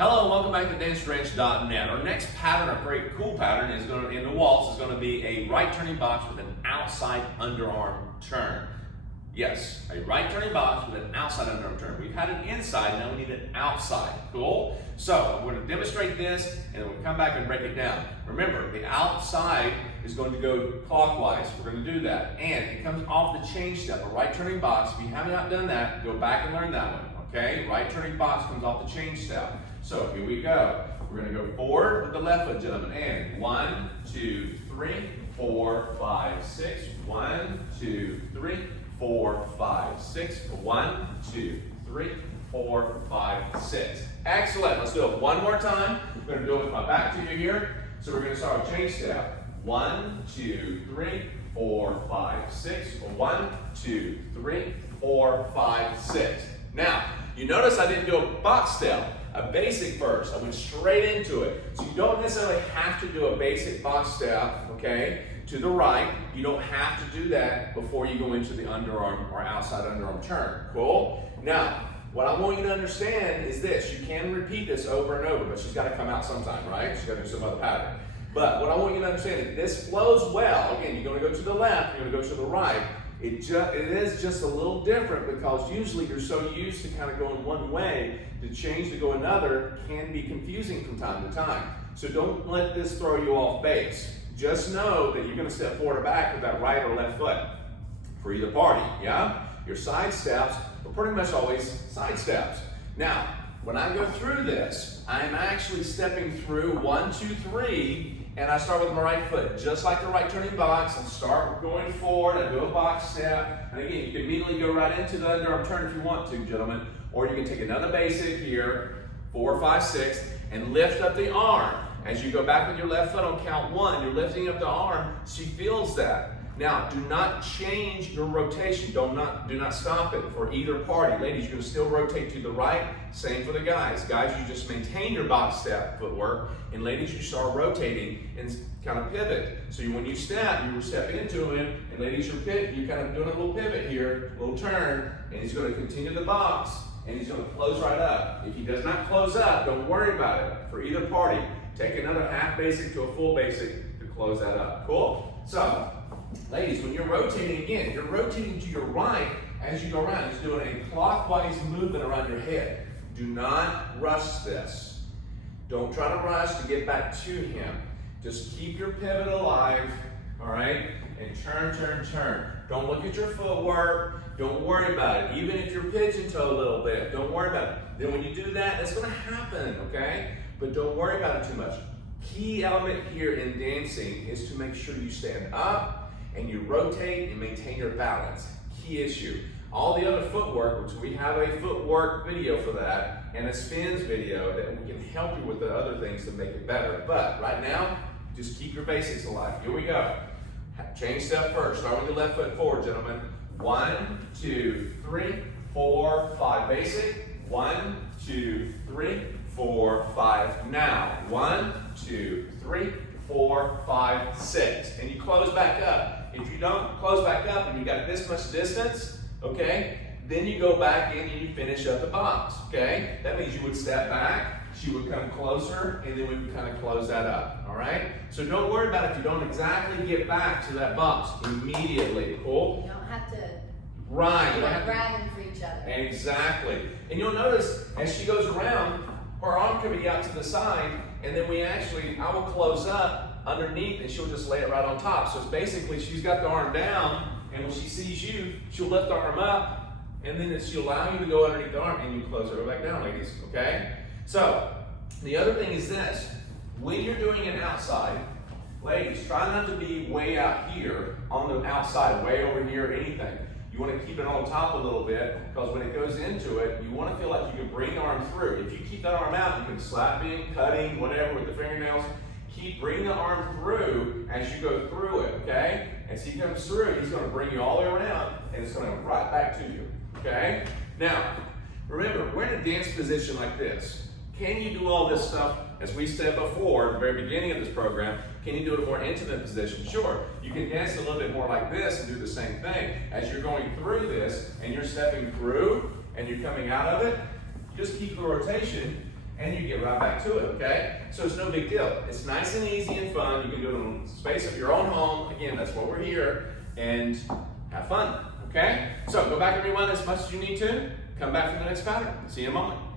Hello and welcome back to dancestrange.net. Our next pattern, our great cool pattern, is going to, in the waltz, is going to be a right turning box with an outside underarm turn. Yes, a right turning box with an outside underarm turn. We've had an inside, now we need an outside. Cool? So we're going to demonstrate this and then we'll come back and break it down. Remember, the outside is going to go clockwise. We're going to do that. And it comes off the change step, a right turning box. If you have not done that, go back and learn that one. Okay? Right turning box comes off the change step. So here we go. We're going to go forward with the left foot, gentlemen. And 1, 2, 3, 4, 5, 6. 1, 2, 3, 4, 5, 6. 1, 2, 3, 4, 5, 6. Excellent. Let's do it one more time. We're going to do it with my back to you here. So we're going to start with change step. 1, 2, 3, 4, 5, 6. 1, 2, 3, 4, 5, 6. Now, you notice I didn't do a box step. A basic first. I went straight into it. So you don't necessarily have to do a basic box step, okay, to the right. You don't have to do that before you go into the underarm or outside underarm turn. Cool? Now, what I want you to understand is this. You can repeat this over and over, but she's got to come out sometime, right? She's got to do some other pattern. But what I want you to understand is this flows well. Again, you're going to go to the left, you're going to go to the right. It is just a little different because usually you're so used to kind of going one way, to change to go another can be confusing from time to time. So don't let this throw you off base. Just know that you're going to step forward or back with that right or left foot for either party, yeah? Your side steps are pretty much always side steps. Now, when I go through this, I'm actually stepping through 1, 2, 3, and I start with my right foot, just like the right turning box, and start going forward. I do a box step, and again, you can immediately go right into the underarm turn if you want to, gentlemen, or you can take another basic here, 4, 5, 6, and lift up the arm. As you go back with your left foot on count 1, you're lifting up the arm. She feels that. Now, do not change your rotation. Do not stop it for either party. Ladies, you're going to still rotate to the right. Same for the guys. Guys, you just maintain your box step footwork. And ladies, you start rotating and kind of pivot. So when you step, you were stepping into him. And ladies, you're kind of doing a little pivot here, a little turn. And he's going to continue the box. And he's going to close right up. If he does not close up, don't worry about it. For either party, take another half basic to a full basic to close that up. Cool? So, ladies, when you're rotating again, you're rotating to your right as you go around. He's doing a clockwise movement around your head. Do not rush this. Don't try to rush to get back to him. Just keep your pivot alive, all right? And turn, turn, turn. Don't look at your footwork. Don't worry about it. Even if you're pigeon-toed a little bit, don't worry about it. Then when you do that, that's going to happen, okay? But don't worry about it too much. Key element here in dancing is to make sure you stand up and you rotate and maintain your balance. Key issue. All the other footwork, which we have a footwork video for that, and a spins video that we can help you with the other things to make it better. But right now, just keep your basics alive. Here we go. Change step first. Start with your left foot forward, gentlemen. 1, 2, 3, 4, 5. Basic. 1, 2, 3, 4, 5. Now, 1, 2, 3, 4, 5, 6. And you close back up. If you don't close back up and you got this much distance, okay, then you go back in and you finish up the box, okay? That means you would step back, she would come closer, and then we would kind of close that up, all right? So don't worry about it if you don't exactly get back to that box immediately, cool? You don't have to grabbing for each other. Exactly. And you'll notice as she goes around, her arm can be out to the side, and then I will close up underneath and she'll just lay it right on top. So it's basically she's got the arm down, and when she sees you, she'll lift the arm up, and then she'll allow you to go underneath the arm, and you close her back down, ladies, okay? So, the other thing is this. When you're doing an outside, ladies, try not to be way out here on the outside, way over here, anything. You want to keep it on top a little bit, because when it goes into it, you want to feel like you can bring the arm through. If you keep that arm out, you can slapping, cutting, whatever with the fingernails. Keep bringing the arm through as you go through it, okay? As he comes through, he's going to bring you all the way around, and it's going to come right back to you, okay? Now, remember, we're in a dance position like this. Can you do all this stuff, as we said before, at the very beginning of this program, can you do it in a more intimate position? Sure. You can dance a little bit more like this and do the same thing. As you're going through this, and you're stepping through, and you're coming out of it, just keep the rotation, and you get right back to it, okay? So it's no big deal. It's nice and easy and fun. You can do it in the space of your own home. Again, that's why we're here, and have fun, okay? So go back and rewind as much as you need to. Come back for the next pattern. See you in a moment.